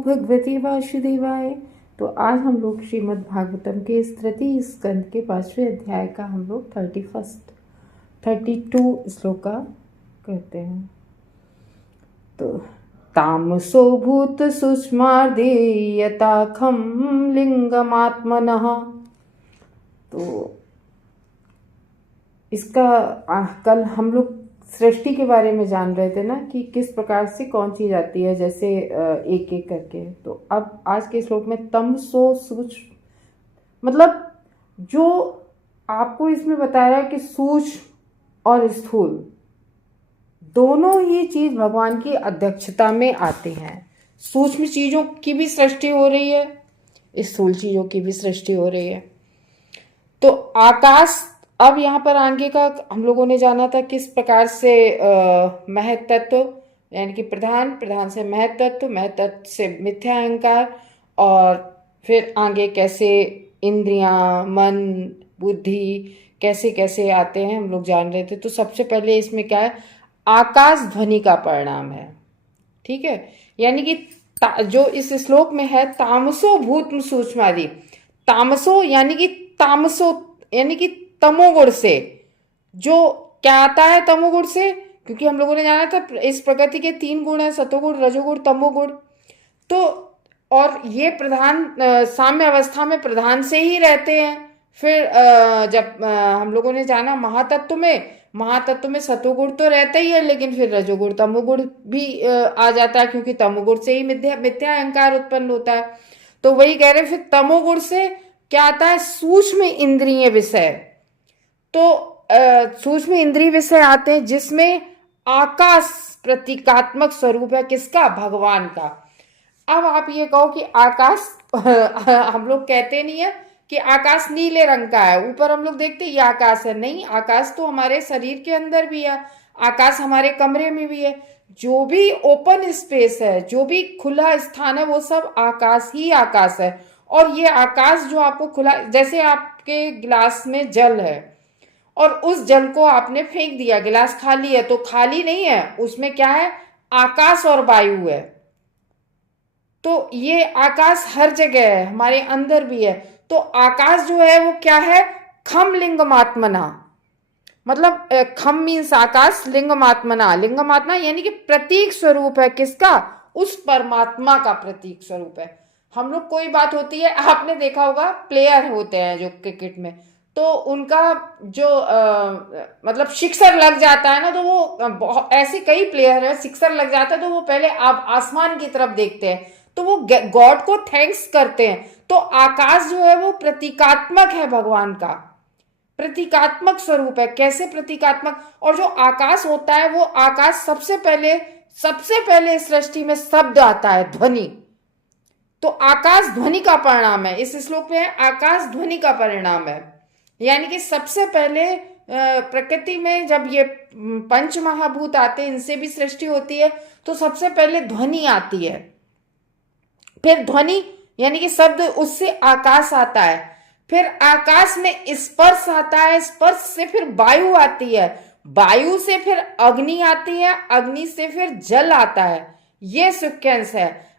भगवते वासुदेवाय। तो आज हम लोग श्रीमद् भागवतम के इस तृतीय स्कंद के 5वें अध्याय का हम लोग 32 श्लोक का करते हैं। तो तामसो भूत सूक्ष्मार्धे यथाखम लिंगमात्मनः। तो इसका कल हम लोग सृष्टि के बारे में जान रहे थे ना, कि किस प्रकार से कौन चीज आती है, जैसे एक एक करके। तो अब आज के श्लोक में तमसो सूक्ष्म, मतलब जो आपको इसमें बता रहा है कि सूक्ष्म और स्थूल दोनों ही चीज भगवान की अध्यक्षता में आते हैं। सूक्ष्म चीजों की भी सृष्टि हो रही है, स्थूल चीजों की भी सृष्टि हो रही है। तो आकाश, अब यहाँ पर आगे का हम लोगों ने जाना था किस प्रकार से महत तत्व, यानी कि प्रधान से महत तत्व, महत तत्व से मिथ्या अहंकार, और फिर आगे कैसे इंद्रियां, मन, बुद्धि कैसे कैसे आते हैं हम लोग जान रहे थे। तो सबसे पहले इसमें क्या है, आकाश ध्वनि का परिणाम है। ठीक है, यानी कि जो इस श्लोक में है तामसो भूत सूक्ष्मादि, तामसो यानी कि तमोगुण से। जो क्या आता है तमोगुण से, क्योंकि हम लोगों ने जाना था इस प्रकृति के 3 गुण है, सतोगुण, रजोगुण, तमोगुण। तो और ये प्रधान साम्य अवस्था में प्रधान से ही रहते हैं। फिर जब हम लोगों ने जाना महातत्व में सतोगुण तो रहता ही है, लेकिन फिर रजोगुण तमोगुण भी आ जाता है, क्योंकि तमोगुण से ही मिथ्या अहंकार उत्पन्न होता है। तो वही कह रहे हैं, फिर तमोगुण से क्या आता है, सूक्ष्म इंद्रिय विषय। तो सूक्ष्म इंद्रिय विषय आते हैं, जिसमें आकाश प्रतीकात्मक स्वरूप है, किसका, भगवान का। अब आप ये कहो कि आकाश हम लोग कहते नहीं है कि आकाश नीले रंग का है, ऊपर हम लोग देखते ये आकाश है। नहीं, आकाश तो हमारे शरीर के अंदर भी है, आकाश हमारे कमरे में भी है। जो भी ओपन स्पेस है, जो भी खुला स्थान है, वो सब आकाश ही आकाश है। और ये आकाश जो आपको खुला, जैसे आपके गिलास में जल है और उस जल को आपने फेंक दिया, गिलास खाली है, तो खाली नहीं है, उसमें क्या है, आकाश और वायु है। तो ये आकाश हर जगह है, हमारे अंदर भी है। तो आकाश जो है वो क्या है, खम लिंगमात्मना, मतलब खम मीन्स आकाश, लिंगमात्मना, लिंगमात्मा यानी कि प्रतीक स्वरूप है, किसका, उस परमात्मा का प्रतीक स्वरूप है। हम लोग, कोई बात होती है, आपने देखा होगा प्लेयर होते हैं जो क्रिकेट में, तो उनका जो मतलब सिक्सर लग जाता है ना, तो वो ऐसे कई प्लेयर है, सिक्सर लग जाता है तो वो पहले आप आसमान की तरफ देखते हैं, तो वो गॉड को थैंक्स करते हैं। तो आकाश जो है वो प्रतीकात्मक है, भगवान का प्रतीकात्मक स्वरूप है। कैसे प्रतीकात्मक, और जो आकाश होता है वो आकाश सबसे पहले सृष्टि में शब्द आता है, ध्वनि। तो आकाश ध्वनि का परिणाम है, इस श्लोक में है आकाश ध्वनि का परिणाम है। यानी कि सबसे पहले प्रकृति में जब ये 5 महाभूत आते हैं, इनसे भी सृष्टि होती है, तो सबसे पहले ध्वनि आती है। फिर ध्वनि यानी कि शब्द, उससे आकाश आता है। फिर आकाश में स्पर्श आता है, स्पर्श से फिर वायु आती है, वायु से फिर अग्नि आती है, अग्नि से फिर जल आता है। ये सीक्वेंस है,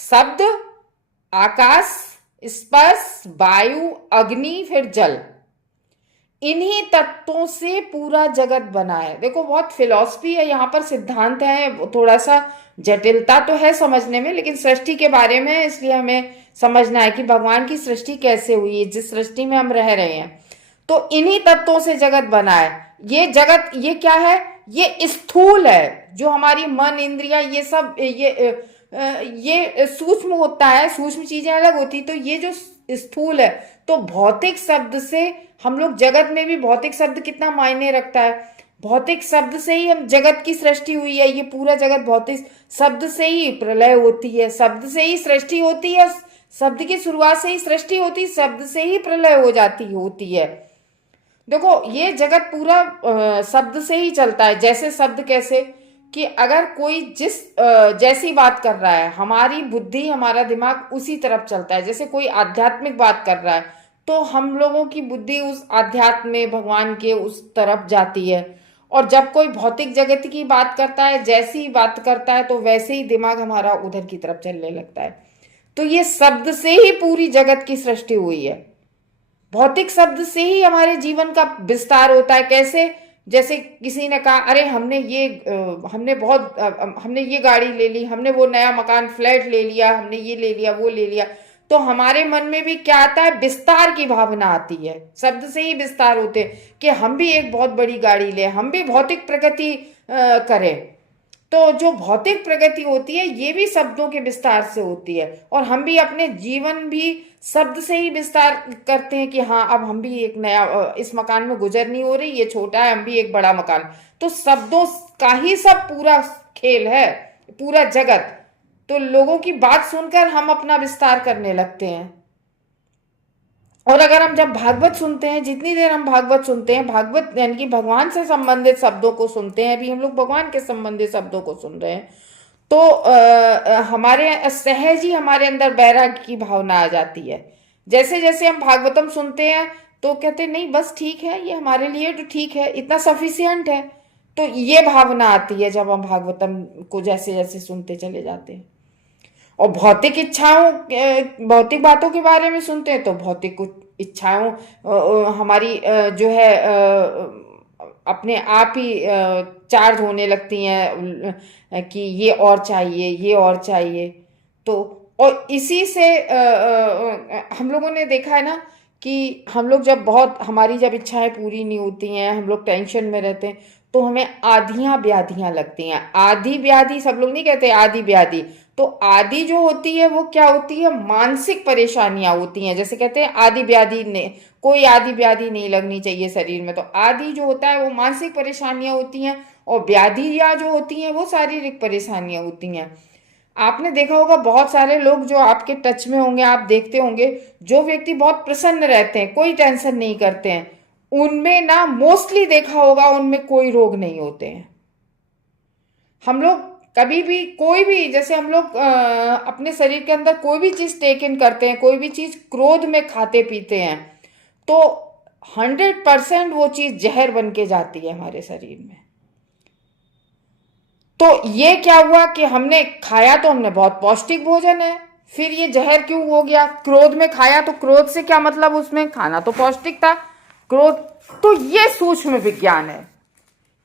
शब्द, आकाश, स्पर्श, वायु, अग्नि, फिर जल। इन्हीं तत्वों से पूरा जगत बना है। देखो, बहुत फिलॉसफी है यहाँ पर, सिद्धांत है, थोड़ा सा जटिलता तो है समझने में, लेकिन सृष्टि के बारे में, इसलिए हमें समझना है कि भगवान की सृष्टि कैसे हुई है, जिस सृष्टि में हम रह रहे हैं। तो इन्हीं तत्वों से जगत बना है। ये जगत, ये क्या है, ये स्थूल है, जो हमारी मन, इंद्रिया, ये सब ये सूक्ष्म होता है, सूक्ष्म चीजें अलग होती, तो ये जो स्थूल है। तो भौतिक शब्द से हम लोग, जगत में भी भौतिक शब्द कितना मायने रखता है, भौतिक शब्द से ही हम जगत की सृष्टि हुई है। ये पूरा जगत भौतिक शब्द से ही प्रलय होती है, शब्द से ही सृष्टि होती है, शब्द की शुरुआत से ही सृष्टि होती है, शब्द से ही प्रलय हो जाती होती है। देखो, ये जगत पूरा शब्द से ही चलता है। जैसे शब्द कैसे, कि अगर कोई जैसी बात कर रहा है, हमारी बुद्धि, हमारा दिमाग उसी तरफ चलता है। जैसे कोई आध्यात्मिक बात कर रहा है, तो हम लोगों की बुद्धि उस आध्यात्म में, भगवान के उस तरफ जाती है। और जब कोई भौतिक जगत की बात करता है, जैसी ही बात करता है, तो वैसे ही दिमाग हमारा उधर की तरफ चलने लगता है। तो ये शब्द से ही पूरी जगत की सृष्टि हुई है। भौतिक शब्द से ही हमारे जीवन का विस्तार होता है। कैसे? जैसे किसी ने कहा, अरे हमने ये गाड़ी ले ली, हमने वो नया मकान फ्लैट ले लिया, हमने ये ले लिया, वो ले लिया। तो हमारे मन में भी क्या आता है? विस्तार की भावना आती है। शब्द से ही विस्तार होते हैं कि हम भी एक बहुत बड़ी गाड़ी ले, हम भी भौतिक प्रगति करें। तो जो भौतिक प्रगति होती है ये भी शब्दों के विस्तार से होती है, और हम भी अपने जीवन भी शब्द से ही विस्तार करते हैं कि हाँ, अब हम भी एक नया इस मकान में गुजर नहीं हो रही, ये छोटा है, हम भी एक बड़ा मकान। तो शब्दों का ही सब पूरा खेल है, पूरा जगत। तो लोगों की बात सुनकर हम अपना विस्तार करने लगते हैं। और अगर हम जब भागवत सुनते हैं, जितनी देर हम भागवत सुनते हैं, भागवत यानी कि भगवान से संबंधित शब्दों को सुनते हैं, अभी हम लोग भगवान के संबंधित शब्दों को सुन रहे हैं, तो हमारे सहज ही हमारे अंदर वैराग्य की भावना आ जाती है। जैसे जैसे हम भागवतम सुनते हैं तो कहते हैं, नहीं बस ठीक है, ये हमारे लिए तो ठीक है, इतना सफिशियंट है। तो ये भावना आती है जब हम भागवतम को जैसे जैसे सुनते चले जाते हैं। और भौतिक इच्छाओं, भौतिक बातों के बारे में सुनते हैं तो भौतिक इच्छाओं हमारी जो है अपने आप ही चार्ज होने लगती हैं कि ये और चाहिए, ये और चाहिए। तो और इसी से हम लोगों ने देखा है ना कि हम लोग हमारी जब इच्छाएं पूरी नहीं होती हैं, हम लोग टेंशन में रहते हैं, तो हमें आधियां व्याधियां लगती हैं। आधी व्याधि सब लोग नहीं कहते, आधी व्याधि। तो आदि जो होती है वो क्या होती है? मानसिक परेशानियां होती हैं। जैसे कहते हैं आदि व्याधि ने, कोई आदि व्याधि नहीं लगनी चाहिए शरीर में। तो आदि जो होता है वो मानसिक परेशानियां होती हैं, और व्याधियां जो होती हैं वो शारीरिक परेशानियां होती हैं। आपने देखा होगा बहुत सारे लोग जो आपके टच में होंगे, आप देखते होंगे, जो व्यक्ति बहुत प्रसन्न रहते हैं, कोई टेंशन नहीं करते हैं, उनमें ना मोस्टली देखा होगा उनमें कोई रोग नहीं होते हैं। हम लोग कभी भी कोई भी, जैसे हम लोग अपने शरीर के अंदर कोई भी चीज टेक इन करते हैं, कोई भी चीज क्रोध में खाते पीते हैं, तो 100% वो चीज जहर बन के जाती है हमारे शरीर में। तो ये क्या हुआ कि हमने खाया तो हमने बहुत पौष्टिक भोजन है, फिर ये जहर क्यों हो गया? क्रोध में खाया, तो क्रोध से क्या मतलब? उसमें खाना तो पौष्टिक था, क्रोध। तो ये सूक्ष्म विज्ञान है,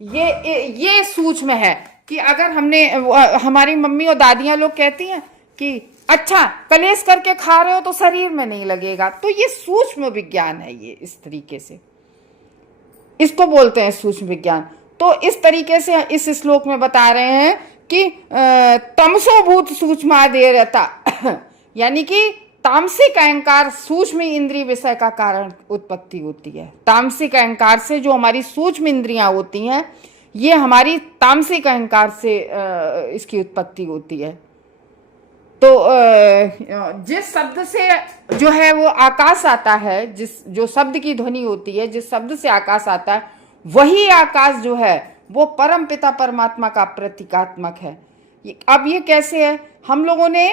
ये सूक्ष्म है कि अगर हमने, हमारी मम्मी और दादियां लोग कहती हैं कि अच्छा कलेश करके खा रहे हो तो शरीर में नहीं लगेगा, तो ये सूक्ष्म विज्ञान है। ये इस तरीके से इसको बोलते हैं सूक्ष्म विज्ञान। तो इस तरीके से इस श्लोक में बता रहे हैं कि तमसो भूत सूक्ष्मादेरता यानी कि तामसिक अहंकार सूक्ष्म इंद्रिय विषय का कारण उत्पत्ति होती है। तामसिक अहंकार से जो हमारी सूक्ष्म इंद्रियां होती हैं, ये हमारी तामसिक अहंकार से इसकी उत्पत्ति होती है। तो जिस शब्द से जो है वो आकाश आता है, जो शब्द की ध्वनि होती है, जिस शब्द से आकाश आता है, वही आकाश जो है वो परम पिता परमात्मा का प्रतीकात्मक है। अब ये कैसे है? हम लोगों ने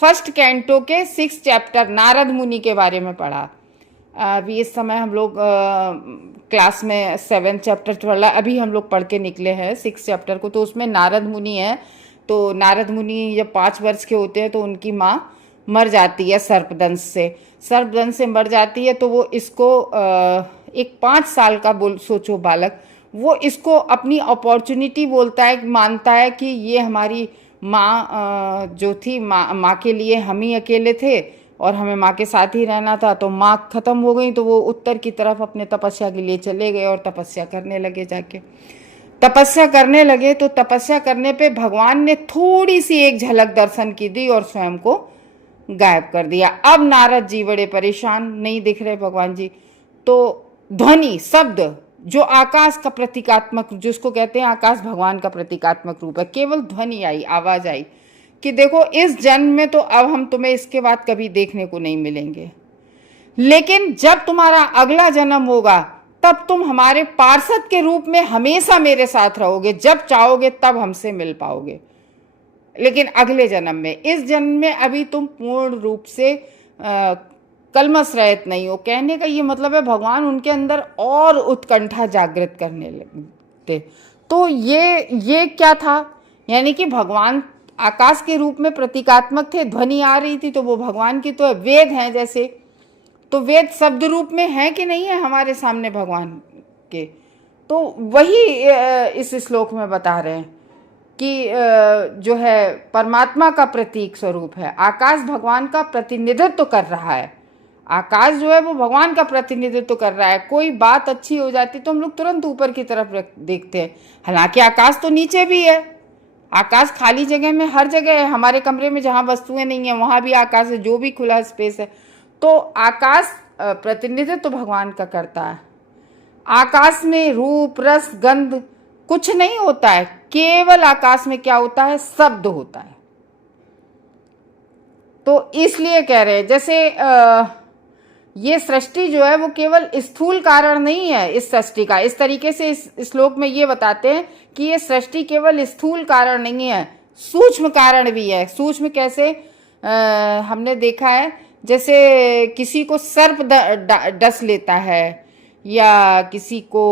फर्स्ट कैंटो के 6 चैप्टर नारद मुनि के बारे में पढ़ा। अभी इस समय हम लोग क्लास में 7 चैप्टर पढ़ा, अभी हम लोग पढ़ के निकले हैं 6 चैप्टर को। तो उसमें नारद मुनि है। तो नारद मुनि जब 5 वर्ष के होते हैं तो उनकी माँ मर जाती है सर्पदंश से मर जाती है। तो वो इसको एक 5 साल का सोचो बालक, वो इसको अपनी अपॉर्चुनिटी बोलता है, मानता है कि ये हमारी माँ जो थी, माँ के लिए हम ही अकेले थे और हमें माँ के साथ ही रहना था। तो माँ खत्म हो गई तो वो उत्तर की तरफ अपने तपस्या के लिए चले गए और तपस्या करने लगे। जाके तपस्या करने लगे तो तपस्या करने पे भगवान ने थोड़ी सी एक झलक दर्शन की दी और स्वयं को गायब कर दिया। अब नारद जी बड़े परेशान, नहीं दिख रहे भगवान जी। तो ध्वनि, शब्द जो आकाश का प्रतीकात्मक, जिसको कहते हैं आकाश भगवान का प्रतीकात्मक रूप है, केवल ध्वनि आई, आवाज आई कि देखो इस जन्म में तो अब हम तुम्हें इसके बाद कभी देखने को नहीं मिलेंगे, लेकिन जब तुम्हारा अगला जन्म होगा तब तुम हमारे पार्षद के रूप में हमेशा मेरे साथ रहोगे, जब चाहोगे तब हमसे मिल पाओगे। लेकिन अगले जन्म में, इस जन्म में अभी तुम पूर्ण रूप से कलमश रहित नहीं हो। कहने का ये मतलब है भगवान उनके अंदर और उत्कंठा जागृत करने लगते। तो ये क्या था, यानी कि भगवान आकाश के रूप में प्रतीकात्मक थे, ध्वनि आ रही थी तो वो भगवान की तो है। वेद हैं जैसे, तो वेद शब्द रूप में है कि नहीं है हमारे सामने भगवान के, तो वही इस श्लोक में बता रहे हैं कि जो है परमात्मा का प्रतीक स्वरूप है। आकाश भगवान का प्रतिनिधित्व कर रहा है, आकाश जो है वो भगवान का प्रतिनिधित्व कर रहा है। कोई बात अच्छी हो जाती तो हम लोग तुरंत ऊपर की तरफ देखते हैं, हालांकि आकाश तो नीचे भी है। आकाश खाली जगह में हर जगह है, हमारे कमरे में जहाँ वस्तुएं नहीं है वहाँ भी आकाश है, जो भी खुला स्पेस है। तो आकाश प्रतिनिधित्व तो भगवान का करता है। आकाश में रूप रस गंध कुछ नहीं होता है, केवल आकाश में क्या होता है, शब्द होता है। तो इसलिए कह रहे हैं जैसे ये सृष्टि जो है वो केवल स्थूल कारण नहीं है इस सृष्टि का। इस तरीके से इस श्लोक में ये बताते हैं कि ये सृष्टि केवल स्थूल कारण नहीं है, सूक्ष्म कारण भी है। सूक्ष्म कैसे, हमने देखा है जैसे किसी को सर्प डस लेता है या किसी को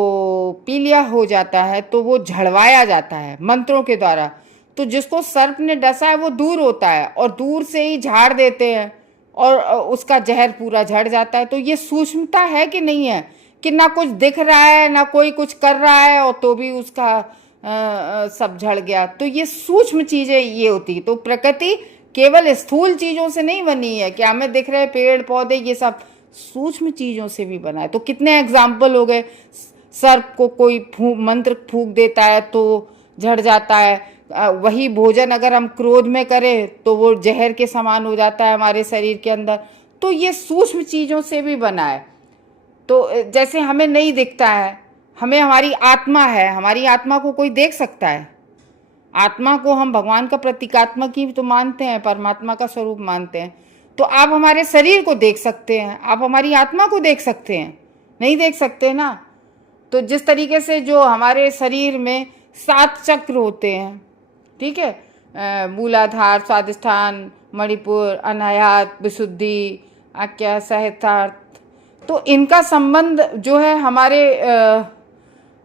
पीलिया हो जाता है तो वो झड़वाया जाता है मंत्रों के द्वारा। तो जिसको सर्प ने डसा है वो दूर होता है और दूर से ही झाड़ देते हैं और उसका जहर पूरा झड़ जाता है। तो ये सूक्ष्मता है कि नहीं है, कि ना कुछ दिख रहा है ना कोई कुछ कर रहा है और तो भी उसका सब झड़ गया। तो ये सूक्ष्म चीजें ये होती। तो प्रकृति केवल स्थूल चीजों से नहीं बनी है कि हमें दिख रहे पेड़ पौधे, ये सब सूक्ष्म चीजों से भी बना है। तो कितने एग्जाम्पल हो गए, सर्प को कोई मंत्र फूंक देता है तो झड़ जाता है। वही भोजन अगर हम क्रोध में करें तो वो जहर के समान हो जाता है हमारे शरीर के अंदर। तो ये सूक्ष्म चीजों से भी बना है। तो जैसे हमें नहीं दिखता है, हमें हमारी आत्मा है, हमारी आत्मा को कोई देख सकता है? आत्मा को हम भगवान का प्रतीकात्मक ही तो मानते हैं, परमात्मा का स्वरूप मानते हैं। तो आप हमारे शरीर को देख सकते हैं, आप हमारी आत्मा को देख सकते हैं? नहीं देख सकते ना। तो जिस तरीके से जो हमारे शरीर में 7 चक्र होते हैं, ठीक है, मूलाधार, स्वादिष्ठान, मणिपुर, अनायात, विशुद्धि, आज्ञा, सहस्त्रार्थ, तो इनका संबंध जो है हमारे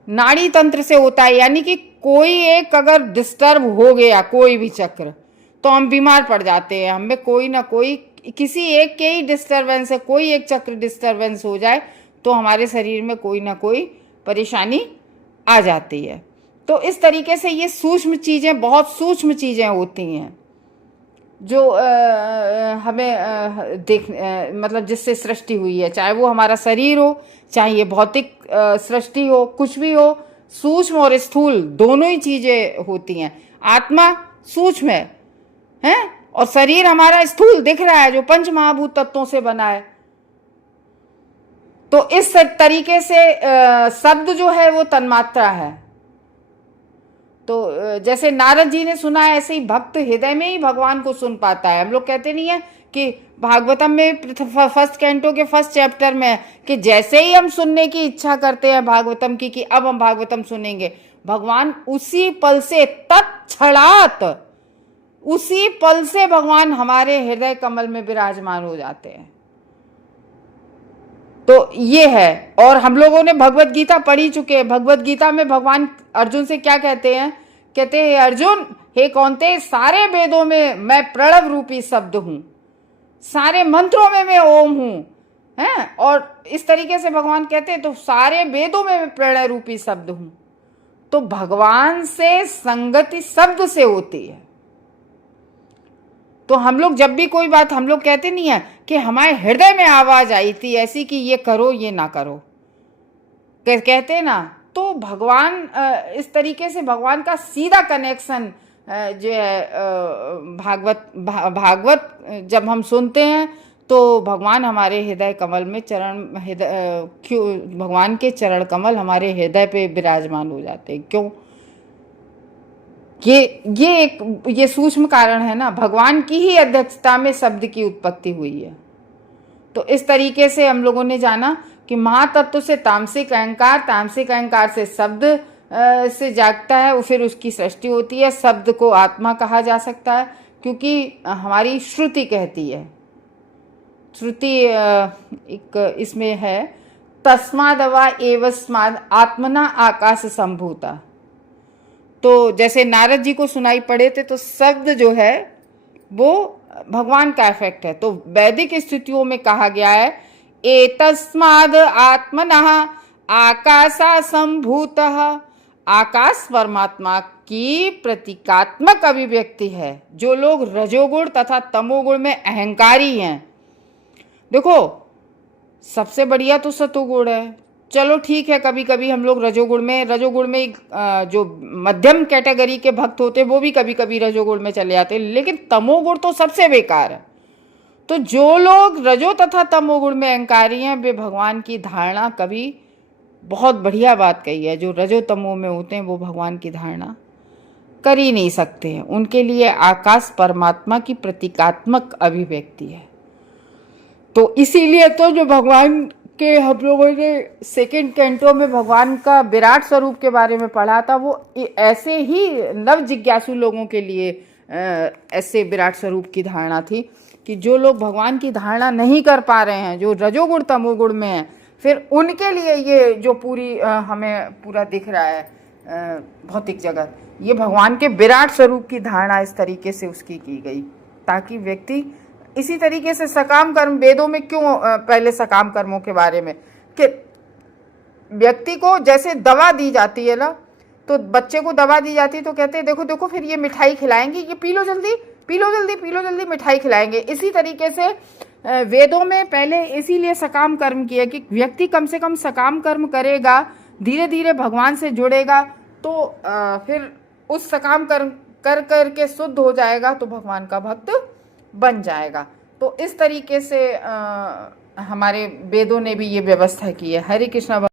नाड़ी तंत्र से होता है। यानी कि कोई एक अगर डिस्टर्ब हो गया कोई भी चक्र तो हम बीमार पड़ जाते हैं। हमें कोई ना कोई, किसी एक के ही डिस्टर्बेंस है, कोई एक चक्र डिस्टर्बेंस हो जाए तो हमारे शरीर में कोई ना कोई परेशानी आ जाती है। तो इस तरीके से ये सूक्ष्म चीज़ें, बहुत सूक्ष्म चीज़ें होती हैं जो हमें मतलब जिससे सृष्टि हुई है, चाहे वो हमारा शरीर हो, चाहे ये भौतिक सृष्टि हो, कुछ भी हो, सूक्ष्म और स्थूल दोनों ही चीज़ें होती हैं। आत्मा सूक्ष्म है और शरीर हमारा स्थूल दिख रहा है जो पंच महाभूत तत्वों से बना है। तो इस तरीके से शब्द जो है वो तन्मात्रा है। तो जैसे नारद जी ने सुना है, ऐसे ही भक्त हृदय में ही भगवान को सुन पाता है। हम लोग कहते नहीं है कि भागवतम में फर्स्ट कैंटो के फर्स्ट चैप्टर में कि जैसे ही हम सुनने की इच्छा करते हैं भागवतम की कि अब हम भागवतम सुनेंगे, भगवान उसी पल से तत्क्षणात, उसी पल से भगवान हमारे हृदय कमल में विराजमान हो जाते हैं। तो ये है। और हम लोगों ने भगवत गीता पढ़ी चुके हैं। भगवत गीता में भगवान अर्जुन से क्या कहते हैं? कहते हैं, अर्जुन, हे कौन्तेय, सारे वेदों में मैं प्रणव रूपी शब्द हूं, सारे मंत्रों में मैं ओम हूं, हैं? और इस तरीके से भगवान कहते हैं तो सारे वेदों में मैं प्रणय रूपी शब्द हूं। तो भगवान से संगति शब्द से होती है। तो हम लोग जब भी कोई बात, हम लोग कहते नहीं है कि हमारे हृदय में आवाज आई थी ऐसी कि ये करो ये ना करो, कहते हैं ना। तो भगवान इस तरीके से भगवान का सीधा कनेक्शन जो है भागवत जब हम सुनते हैं तो भगवान हमारे हृदय कमल में भगवान के चरण कमल हमारे हृदय पे विराजमान हो जाते हैं। क्यों? ये सूक्ष्म कारण है ना, भगवान की ही अध्यक्षता में शब्द की उत्पत्ति हुई है। तो इस तरीके से हम लोगों ने जाना कि महातत्व से तामसिक अहंकार, तामसिक अहंकार से शब्द से जागता है, फिर उसकी सृष्टि होती है। शब्द को आत्मा कहा जा सकता है क्योंकि हमारी श्रुति कहती है। श्रुति एक इसमें है, तस्मादवा एवस्माद आत्मना आकाश संभूता। तो जैसे नारद जी को सुनाई पड़े थे तो शब्द जो है वो भगवान का इफेक्ट है। तो वैदिक स्थितियों में कहा गया है एतस्माद आत्मनः आकाशा संभूतः। आकाश परमात्मा की प्रतीकात्मक अभिव्यक्ति है। जो लोग रजोगुण तथा तमोगुण में अहंकारी हैं, देखो सबसे बढ़िया तो सतोगुण है, चलो ठीक है, कभी कभी हम लोग रजोगुण में जो मध्यम कैटेगरी के भक्त होते हैं वो भी कभी कभी रजोगुण में चले जाते हैं, लेकिन तमोगुण तो सबसे बेकार है। तो जो लोग रजो तथा तमोगुण में अहंकारी हैं वे भगवान की धारणा कभी, बहुत बढ़िया बात कही है, जो रजो तमो में होते हैं वो भगवान की धारणा कर ही नहीं सकते हैं। उनके लिए आकाश परमात्मा की प्रतीकात्मक अभिव्यक्ति है। तो इसीलिए तो जो भगवान के हम लोगों ने सेकंड कैंटो में भगवान का विराट स्वरूप के बारे में पढ़ा था, वो ऐसे ही नव जिज्ञासु लोगों के लिए ऐसे विराट स्वरूप की धारणा थी कि जो लोग भगवान की धारणा नहीं कर पा रहे हैं, जो रजोगुण तमोगुण में हैं, फिर उनके लिए ये जो पूरी हमें पूरा दिख रहा है भौतिक जगत, ये भगवान के विराट स्वरूप की धारणा इस तरीके से उसकी की गई, ताकि व्यक्ति इसी तरीके से सकाम कर्म, वेदों में क्यों पहले सकाम कर्मों के बारे में, कि व्यक्ति को जैसे दवा दी जाती है ना, तो बच्चे को दवा दी जाती है तो कहते हैं देखो देखो फिर ये मिठाई खिलाएंगे, ये पी लो जल्दी, पी लो जल्दी, पी लो जल्दी, मिठाई खिलाएंगे। इसी तरीके से वेदों में पहले इसीलिए सकाम कर्म किया कि व्यक्ति कम से कम सकाम कर्म करेगा, धीरे धीरे भगवान से जुड़ेगा, तो फिर उस सकाम कर्म कर करके शुद्ध हो जाएगा तो भगवान का भक्त बन जाएगा। तो इस तरीके से हमारे वेदों ने भी ये व्यवस्था की है। हरे कृष्णा।